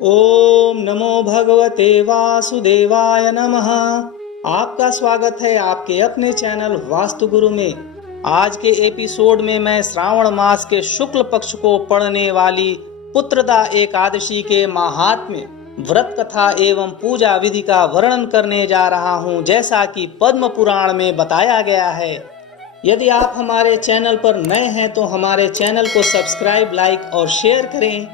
ओम नमो भगवते वासुदेवाय नमः। आपका स्वागत है आपके अपने चैनल वास्तु गुरु में। आज के एपिसोड में मैं श्रावण मास के शुक्ल पक्ष को पड़ने वाली पुत्रदा एकादशी के महात्म्य, व्रत कथा एवं पूजा विधि का वर्णन करने जा रहा हूँ, जैसा कि पद्म पुराण में बताया गया है। यदि आप हमारे चैनल पर नए हैं तो हमारे चैनल को सब्सक्राइब, लाइक और शेयर करें,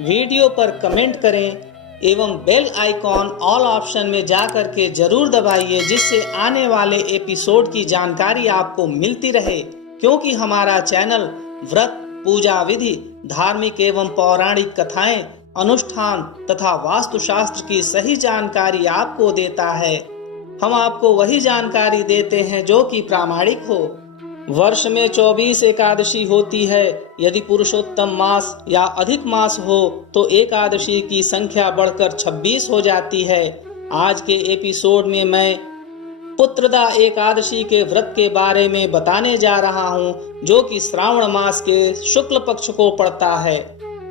वीडियो पर कमेंट करें एवं बेल आइकॉन ऑल ऑप्शन में जाकर के जरूर दबाइए, जिससे आने वाले एपिसोड की जानकारी आपको मिलती रहे। क्योंकि हमारा चैनल व्रत, पूजा विधि, धार्मिक एवं पौराणिक कथाएं, अनुष्ठान तथा वास्तुशास्त्र की सही जानकारी आपको देता है। हम आपको वही जानकारी देते हैं जो कि प्रामाणिक हो। वर्ष में 24 एकादशी होती है। यदि पुरुषोत्तम मास या अधिक मास हो तो एकादशी की संख्या बढ़कर 26 हो जाती है। आज के एपिसोड में मैं पुत्रदा एकादशी के व्रत के बारे में बताने जा रहा हूँ, जो कि श्रावण मास के शुक्ल पक्ष को पड़ता है।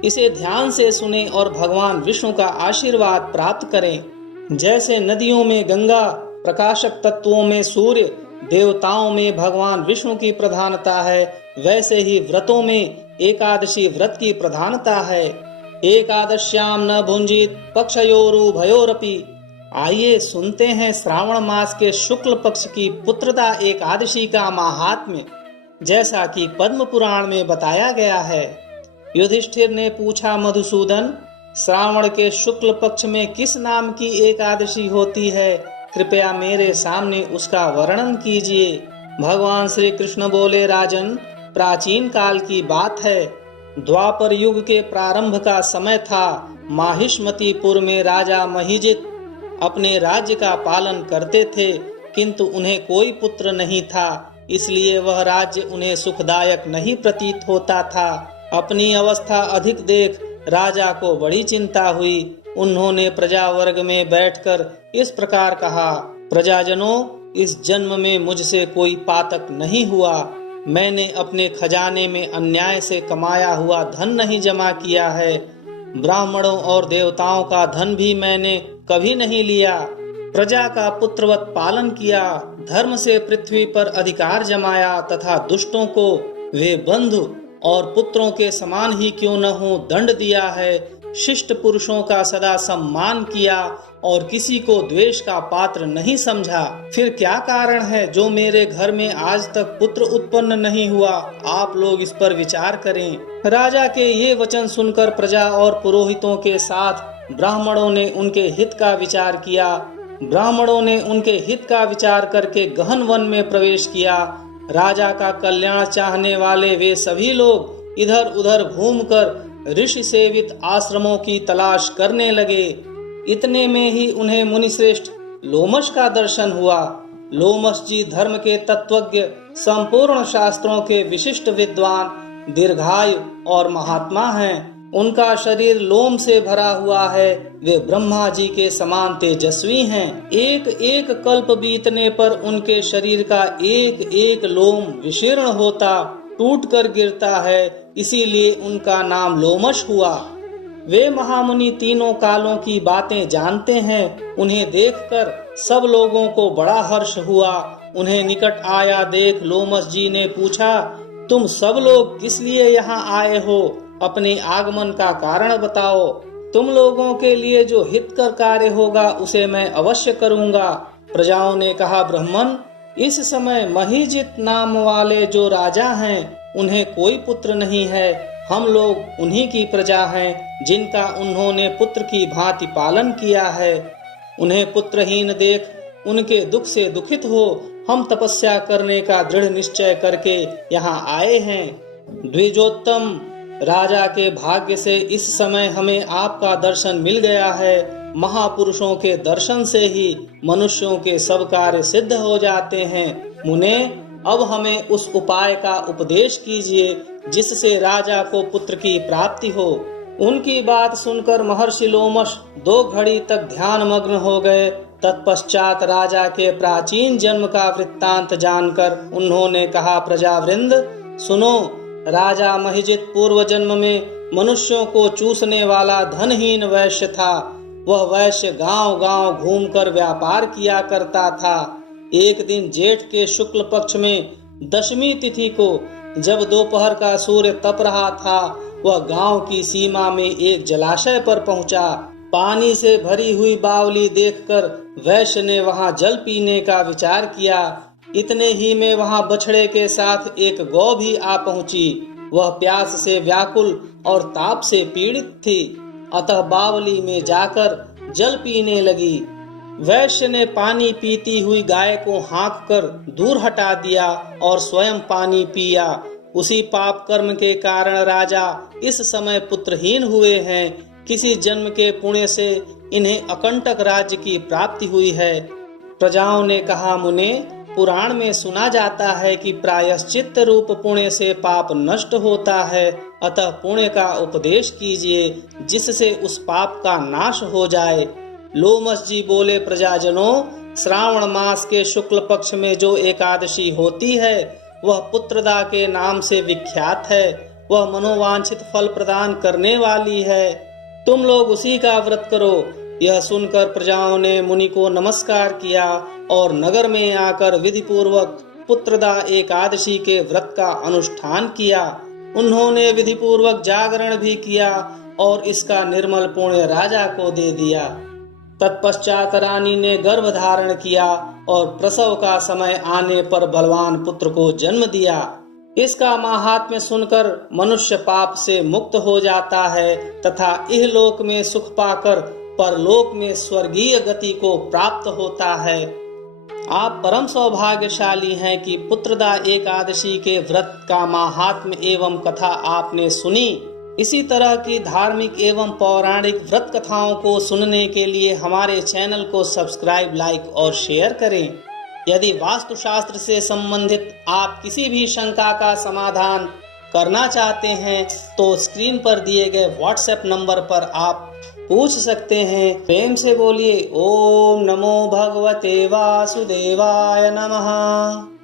इसे ध्यान से सुने और भगवान विष्णु का आशीर्वाद प्राप्त करें। जैसे नदियों में गंगा, प्रकाशक तत्वों में सूर्य, देवताओं में भगवान विष्णु की प्रधानता है, वैसे ही व्रतों में एकादशी व्रत की प्रधानता है। एकादश्याम न भुंजित पक्षयोरुभयोरपि। आइए सुनते हैं श्रावण मास के शुक्ल पक्ष की पुत्रदा एकादशी का महात्म्य, जैसा कि पद्म पुराण में बताया गया है। युधिष्ठिर ने पूछा, मधुसूदन, श्रावण के शुक्ल पक्ष में किस नाम की एकादशी होती है? कृपया मेरे सामने उसका वर्णन कीजिए। भगवान श्री कृष्ण बोले, राजन, प्राचीन काल की बात है। द्वापर युग के प्रारंभ का समय था। माहिष्मतीपुर में राजा महिजित अपने राज्य का पालन करते थे, किंतु उन्हें कोई पुत्र नहीं था, इसलिए वह राज्य उन्हें सुखदायक नहीं प्रतीत होता था। अपनी अवस्था अधिक देख राजा को बड़ी चिंता हुई। उन्होंने प्रजा वर्ग में बैठकर इस प्रकार कहा, प्रजाजनों, इस जन्म में मुझसे कोई पातक नहीं हुआ। मैंने अपने खजाने में अन्याय से कमाया हुआ धन नहीं जमा किया है। ब्राह्मणों और देवताओं का धन भी मैंने कभी नहीं लिया। प्रजा का पुत्रवत पालन किया, धर्म से पृथ्वी पर अधिकार जमाया तथा दुष्टों को वे बंधु और पुत्रों के समान ही क्यों न हो दंड दिया है। शिष्ट पुरुषों का सदा सम्मान किया और किसी को द्वेष का पात्र नहीं समझा। फिर क्या कारण है जो मेरे घर में आज तक पुत्र उत्पन्न नहीं हुआ? आप लोग इस पर विचार करें। राजा के ये वचन सुनकर प्रजा और पुरोहितों के साथ ब्राह्मणों ने उनके हित का विचार किया। ब्राह्मणों ने उनके हित का विचार करके गहन वन में प्रवेश किया। राजा का कल्याण चाहने वाले वे सभी लोग इधर उधर घूमकर ऋषि सेवित आश्रमों की तलाश करने लगे। इतने में ही उन्हें मुनिश्रेष्ठ लोमश का दर्शन हुआ। लोमश जी धर्म के तत्वज्ञ, संपूर्ण शास्त्रों के विशिष्ट विद्वान, दीर्घायु और महात्मा हैं। उनका शरीर लोम से भरा हुआ है। वे ब्रह्मा जी के समान तेजस्वी हैं। एक एक कल्प बीतने पर उनके शरीर का एक एक लोम विशीर्ण होता, टूट कर गिरता है, इसीलिए उनका नाम लोमश हुआ। वे महामुनि तीनों कालों की बातें जानते हैं। उन्हें देखकर सब लोगों को बड़ा हर्ष हुआ। उन्हें निकट आया देख लोमश जी ने पूछा, तुम सब लोग किस लिए यहाँ आए हो? अपने आगमन का कारण बताओ। तुम लोगों के लिए जो हितकर कार्य होगा उसे मैं अवश्य करूँगा। प्रजाओं ने कहा, ब्राह्मण, इस समय महिजित नाम वाले जो राजा हैं उन्हें कोई पुत्र नहीं है। हम लोग उन्हीं की प्रजा हैं, जिनका उन्होंने पुत्र की भांति पालन किया है। उन्हें पुत्रहीन देख उनके दुख से दुखित हो हम तपस्या करने का दृढ़ निश्चय करके यहाँ आए हैं। द्विजोत्तम, राजा के भाग्य से इस समय हमें आपका दर्शन मिल गया है। महापुरुषों के दर्शन से ही मनुष्यों के सब कार्य सिद्ध हो जाते हैं। मुने, अब हमें उस उपाय का उपदेश कीजिए जिससे राजा को पुत्र की प्राप्ति हो। उनकी बात सुनकर महर्षि लोमश 2 घड़ी तक ध्यान मग्न हो गए। तत्पश्चात राजा के प्राचीन जन्म का वृत्तांत जानकर उन्होंने कहा, प्रजावृंद सुनो, राजा महिजित पूर्व जन्म में मनुष्यों को चूसने वाला धनहीन वैश्य था। वह वैश्य गांव-गांव घूमकर व्यापार किया करता था। एक दिन जेठ के शुक्ल पक्ष में दशमी तिथि को जब दोपहर का सूर्य तप रहा था, वह गांव की सीमा में एक जलाशय पर पहुंचा। पानी से भरी हुई बावली देखकर वैश्य ने वहां जल पीने का विचार किया। इतने ही में वहां बछड़े के साथ एक गौ भी आ पहुंची। वह प्यास से व्याकुल और ताप से पीड़ित थी, अतः बावली में जाकर जल पीने लगी। वैश्य ने पानी पीती हुई गाय को हाँककर दूर हटा दिया और स्वयं पानी पिया। उसी पाप कर्म के कारण राजा इस समय पुत्रहीन हुए हैं। किसी जन्म के पुण्य से इन्हें अकंटक राज्य की प्राप्ति हुई है। प्रजाओं ने कहा, मुने, पुराण में सुना जाता है कि प्रायश्चित्त रूप पुण्य से पाप नष्ट होता है, अतः पुण्य का उपदेश कीजिए जिससे उस पाप का नाश हो जाए। लोमस जी बोले, प्रजाजनों, श्रावण मास के शुक्ल पक्ष में जो एकादशी होती है वह पुत्रदा के नाम से विख्यात है। वह मनोवांछित फल प्रदान करने वाली है। तुम लोग उसी का व्रत करो। यह सुनकर प्रजाओं ने मुनि को नमस्कार किया और नगर में आकर विधि पूर्वक पुत्रदा एकादशी के व्रत का अनुष्ठान किया। उन्होंने विधि पूर्वक जागरण भी किया और इसका निर्मल पुण्य राजा को दे दिया। तत्पश्चात रानी ने गर्भ धारण किया और प्रसव का समय आने पर बलवान पुत्र को जन्म दिया। इसका माहात्म्य सुनकर मनुष्य पाप से मुक्त हो जाता है तथा इहलोक में सुख पाकर परलोक में स्वर्गीय गति को प्राप्त होता है। आप परम सौभाग्यशाली हैं कि पुत्रदा एकादशी के व्रत का माहात्म्य एवं कथा आपने सुनी। इसी तरह की धार्मिक एवं पौराणिक व्रत कथाओं को सुनने के लिए हमारे चैनल को सब्सक्राइब, लाइक और शेयर करें। यदि वास्तुशास्त्र से संबंधित आप किसी भी शंका का समाधान करना चाहते हैं तो स्क्रीन पर दिए गए व्हाट्सएप नंबर पर आप पूछ सकते हैं। प्रेम से बोलिए, ओम नमो भगवते वासुदेवाय नमः।